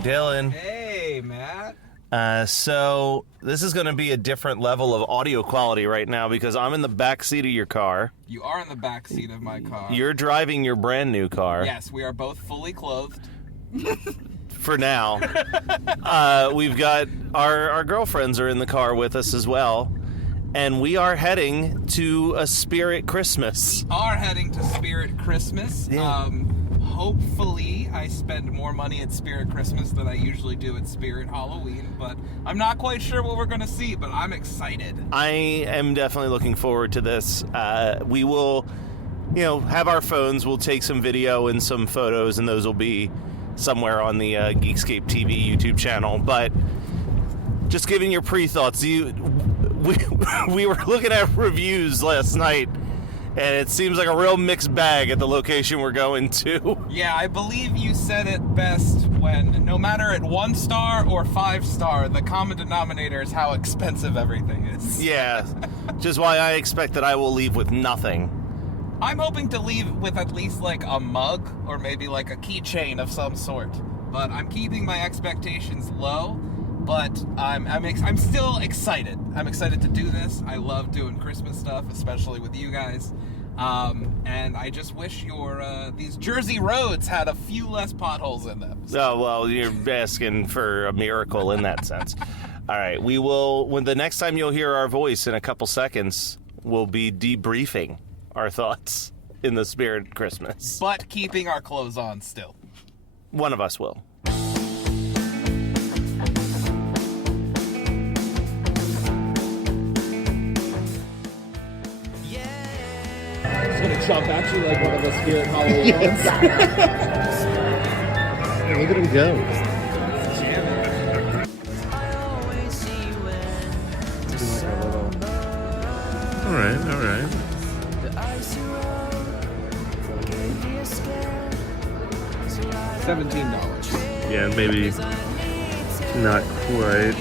Dylan. Hey, Matt. So this is going to be a different level of audio quality right now because I'm in the back seat of your car. You are in the back seat of my car. You're driving your brand new car. Yes, we are both fully clothed. For now. We've got our girlfriends are in the car with us as well. And we are heading to a Spirt Christmas. We are heading to Spirt Christmas. Yeah. Hopefully I spend more money at Spirt Christmas than I usually do at Spirt Halloween, but I'm not quite sure what we're going to see, but I'm excited. I am definitely looking forward to this. We will, have our phones. We'll take some video and some photos, and those will be somewhere on the Geekscape TV YouTube channel. But just giving your pre-thoughts, we were looking at reviews last night, and it seems like a real mixed bag at the location we're going to. Yeah, I believe you said it best when no matter at 1 star or 5 star, the common denominator is how expensive everything is. Yeah, which is why I expect that I will leave with nothing. I'm hoping to leave with at least like a mug or maybe like a keychain of some sort. But I'm keeping my expectations low, but I'm still excited. I'm excited to do this. I love doing Christmas stuff, especially with you guys. And I just wish these Jersey roads had a few less potholes in them. Oh, well, you're asking for a miracle in that sense. All right, we will, when the next time you'll hear our voice in a couple seconds, we'll be debriefing our thoughts in the Spirit Christmas. But keeping our clothes on still. One of us will. It's gonna jump at you like one of the Spirit Halloween ones. Look at him go. All right. $17. Yeah, maybe not quite.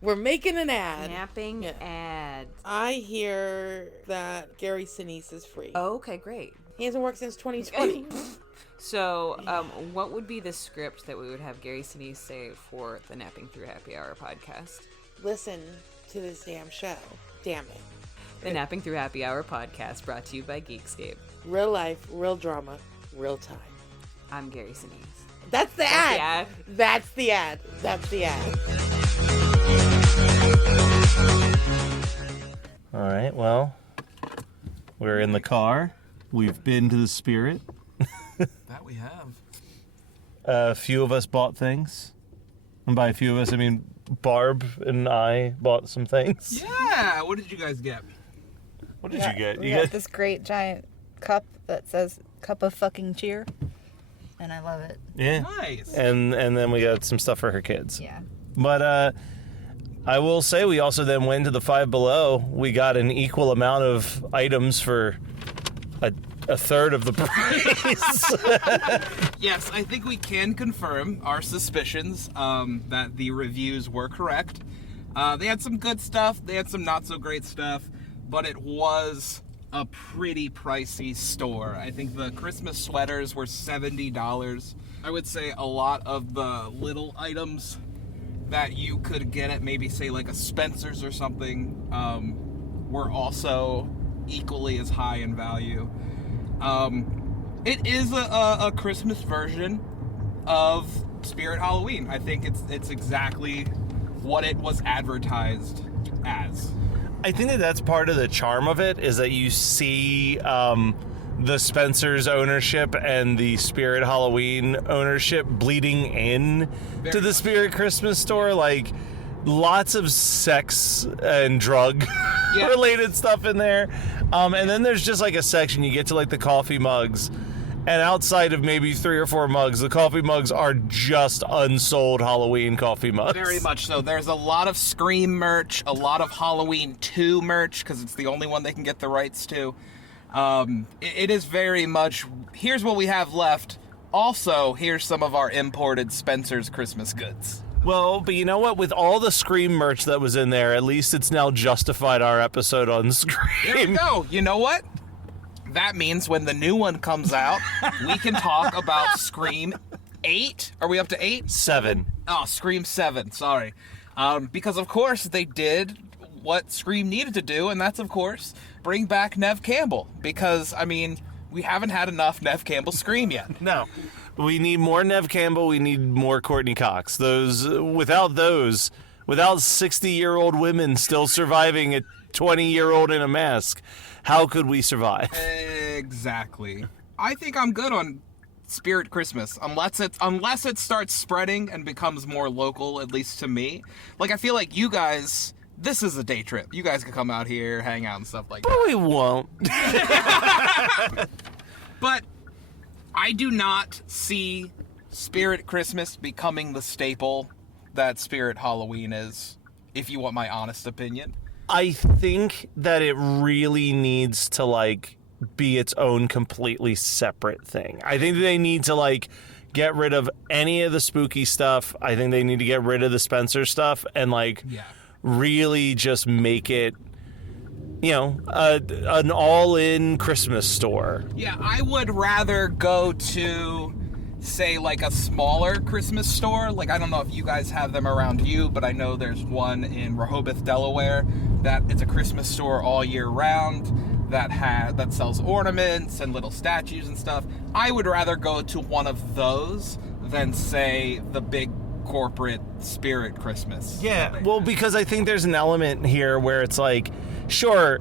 We're making an ad. Napping ads. I hear that Gary Sinise is free. Oh, okay, great. He hasn't worked since 2020. So, what would be the script that we would have Gary Sinise say for the Napping Through Happy Hour podcast? Listen to this damn show. Damn it. The Napping Through Happy Hour podcast brought to you by Geekscape. Real life, real drama, real time. I'm Gary Sinise. That's the ad. That's the ad. That's the ad. All right, well, we're in the car. We've been to the Spirit. That we have. A few of us bought things. And by a few of us, I mean Barb and I bought some things. Yeah, what did you guys get? What did you get? We got this great giant cup that says "Cup of Fucking Cheer," and I love it. Yeah. Nice. And then we got some stuff for her kids. Yeah. But I will say we also then went to the Five Below. We got an equal amount of items for a third of the price. Yes, I think we can confirm our suspicions that the reviews were correct. They had some good stuff. They had some not so great stuff. But it was a pretty pricey store. I think the Christmas sweaters were $70. I would say a lot of the little items that you could get at maybe say like a Spencer's or something were also equally as high in value. It is a Christmas version of Spirit Halloween. I think it's exactly what it was advertised as. I think that's part of the charm of it, is that you see the Spencer's ownership and the Spirit Halloween ownership bleeding in to the Spirit Christmas store. Like, lots of sex and drug related stuff in there. And then there's just like a section, you get to like the coffee mugs, and outside of maybe 3 or 4 mugs, the coffee mugs are just unsold Halloween coffee mugs. Very much so. There's a lot of Scream merch, a lot of Halloween 2 merch, because it's the only one they can get the rights to. It is very much, here's what we have left. Also, here's some of our imported Spencer's Christmas goods. Well, but you know what? With all the Scream merch that was in there, at least it's now justified our episode on Scream. There we go. You know what? That means when the new one comes out, we can talk about Scream 8. Are we up to 8? 7. Oh, Scream 7. Sorry. Because, of course, they did what Scream needed to do, and that's, of course, bring back Neve Campbell. Because, I mean, we haven't had enough Neve Campbell Scream yet. No. We need more Neve Campbell. We need more Courtney Cox. Without 60-year-old women still surviving a 20-year-old in a mask, how could we survive? Exactly. I think I'm good on Spirit Christmas, unless it starts spreading and becomes more local, at least to me. Like, I feel like you guys, this is a day trip. You guys could come out here, hang out and stuff like that. But we won't. But I do not see Spirit Christmas becoming the staple that Spirit Halloween is, if you want my honest opinion. I think that it really needs to, like, be its own completely separate thing. I think they need to, like, get rid of any of the spooky stuff. I think they need to get rid of the Spencer stuff and, like, really just make it, you know, an all-in Christmas store. Yeah, I would rather go to, say, like a smaller Christmas store. Like, I don't know if you guys have them around you, but I know there's one in Rehoboth, Delaware, that it's a Christmas store all year round that sells ornaments and little statues and stuff. I would rather go to one of those than, say, the big corporate Spirit Christmas. Yeah, well, because I think there's an element here where it's like, sure,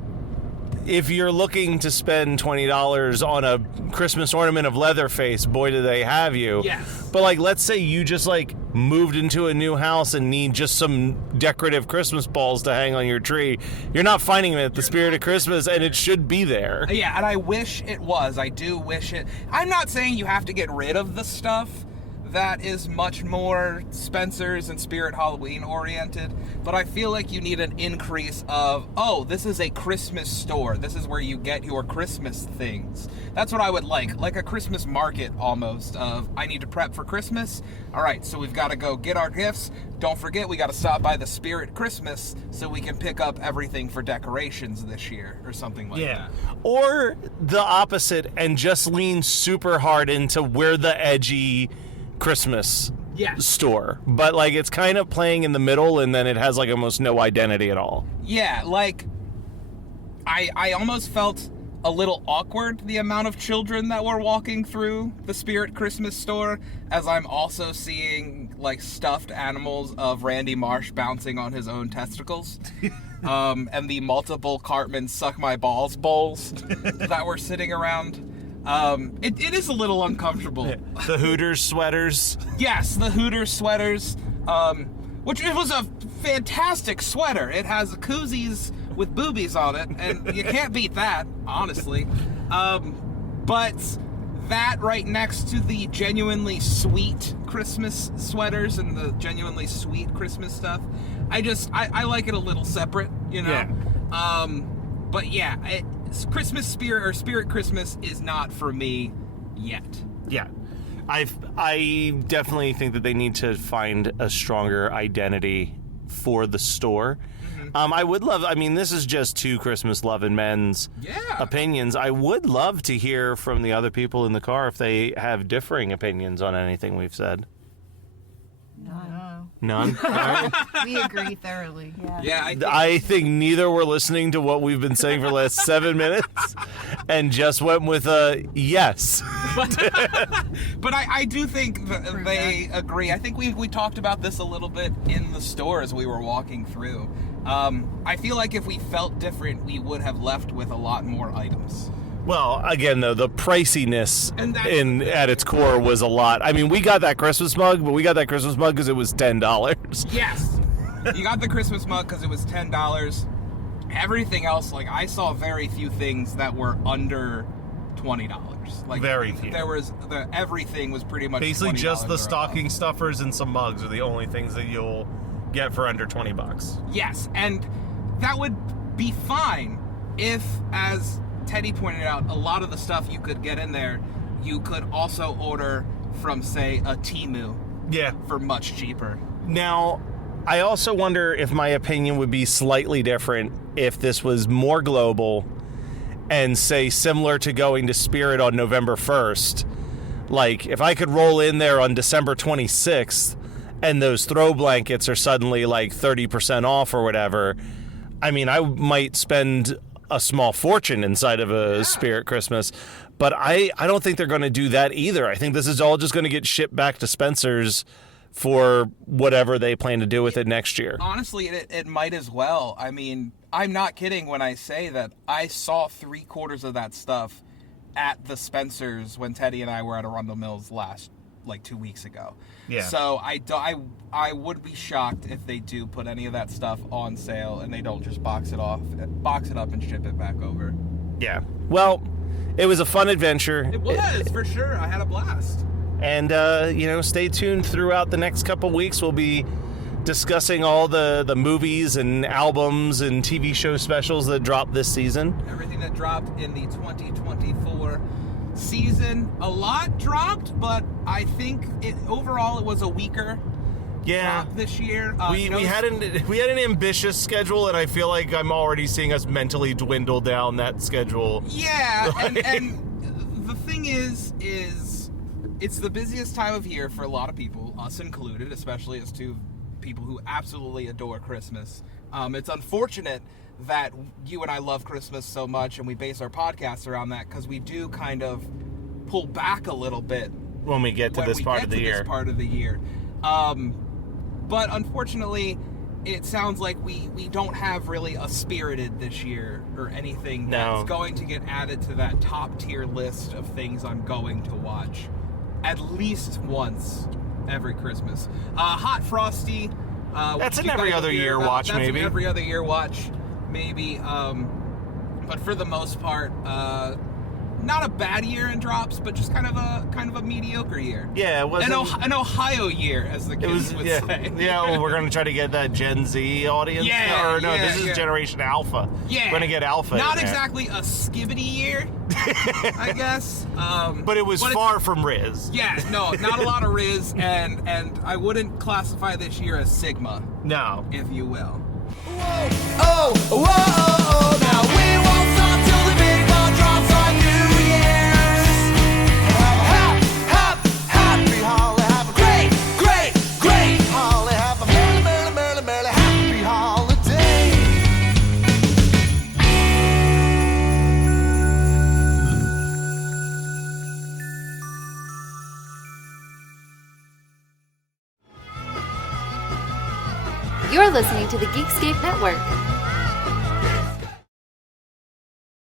if you're looking to spend $20 on a Christmas ornament of Leatherface, boy, do they have you. Yes. But, like, let's say you just, like, moved into a new house and need just some decorative Christmas balls to hang on your tree. You're not finding them at the Spirit of Christmas, and it should be there. Yeah, and I wish it was. I do wish it. I'm not saying you have to get rid of the stuff that is much more Spencer's and Spirit Halloween oriented, but I feel like you need an increase of, oh, this is a Christmas store. This is where you get your Christmas things. That's what I would like a Christmas market almost of, I need to prep for Christmas. All right, so we've got to go get our gifts. Don't forget, we got to stop by the Spirit Christmas so we can pick up everything for decorations this year or something like that. Or the opposite and just lean super hard into where the edgy Christmas store, but like it's kind of playing in the middle, and then it has like almost no identity at all. Yeah, like I almost felt a little awkward the amount of children that were walking through the Spirit Christmas store, as I'm also seeing like stuffed animals of Randy Marsh bouncing on his own testicles. And the multiple Cartman suck my balls bowls that were sitting around. It is a little uncomfortable. Yeah. The Hooters sweaters. Yes, the Hooters sweaters, which it was a fantastic sweater. It has koozies with boobies on it, and you can't beat that, honestly. But that right next to the genuinely sweet Christmas sweaters and the genuinely sweet Christmas stuff, I like it a little separate, you know? Yeah. But yeah, Christmas Spirit or Spirit Christmas is not for me yet. Yeah. I definitely think that they need to find a stronger identity for the store. Mm-hmm. I would love, I mean, this is just two Christmas loving men's opinions. I would love to hear from the other people in the car if they have differing opinions on anything we've said. None? All right. We agree thoroughly. Yeah, I think neither were listening to what we've been saying for the last 7 minutes and just went with a yes. But I do think that they agree. I think we talked about this a little bit in the store as we were walking through. I feel like if we felt different, we would have left with a lot more items. Well, again, though, the priciness at its core was a lot. I mean, we got that Christmas mug, but we got that Christmas mug because it was $10. Yes. You got the Christmas mug because it was $10. Everything else, like, I saw very few things that were under $20. Like, very few. Everything was pretty much basically $20 just the or stocking above. stuffers and some mugs are the only things that you'll get for under $20. Yes, and that would be fine if, as Teddy pointed out, a lot of the stuff you could get in there, you could also order from, say, a Temu. Yeah. For much cheaper. Now, I also wonder if my opinion would be slightly different if this was more global and, say, similar to going to Spirit on November 1st. Like, if I could roll in there on December 26th and those throw blankets are suddenly like 30% off or whatever, I mean, I might spend a small fortune inside of a Spirit Christmas, but I don't think they're going to do that either. I think this is all just going to get shipped back to Spencer's for whatever they plan to do with it next year. Honestly, it might as well. I mean, I'm not kidding when I say that I saw 3/4 of that stuff at the Spencer's when Teddy and I were at Arundel Mills last, like 2 weeks ago. Yeah. So I would be shocked if they do put any of that stuff on sale and they don't just box it up and ship it back over. Yeah. Well, it was a fun adventure. It was, for sure. I had a blast. And, stay tuned throughout the next couple weeks. We'll be discussing all the movies and albums and TV show specials that dropped this season. Everything that dropped in the 2024 season. A lot dropped, but I think overall it was a weaker drop this year. We had an ambitious schedule, and I feel like I'm already seeing us mentally dwindle down that schedule. Yeah, and the thing is it's the busiest time of year for a lot of people, us included, especially as two people who absolutely adore Christmas. It's unfortunate that you and I love Christmas so much, and we base our podcasts around that, because we do kind of pull back a little bit when we get to this part of the year. But unfortunately, it sounds like we don't have really a Spirited this year or anything that's going to get added to that top tier list of things I'm going to watch at least once every Christmas. Hot Frosty. That's an every other year watch, maybe. That's an every other year watch, maybe. But for the most part, not a bad year in drops, but just kind of a mediocre year. Yeah, it wasn't an Ohio year, as the kids would say. Yeah, well, we're gonna try to get that Gen Z audience. This is Generation Alpha. Yeah, we're gonna get Alpha. Not exactly a skibbity year, I guess. But it was far from Riz. Yeah, no, not a lot of Riz, and I wouldn't classify this year as Sigma. No, if you will. Whoa, now we won't stop till the big ball drops on New Year's. Happy holly, have a great holly, have a merry happy holiday. You're listening to the Geekscape Network.